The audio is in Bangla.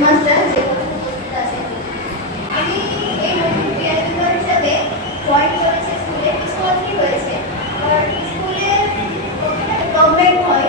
হেডমাস্টার যে উপস্থিত আছে। আমি এই নতুন ক্রিয়াশীলতা হিসাবে জয়েন করেছি স্কুলে। কিছু বছরই হয়েছে। আর স্কুলে গভর্নমেন্ট হয়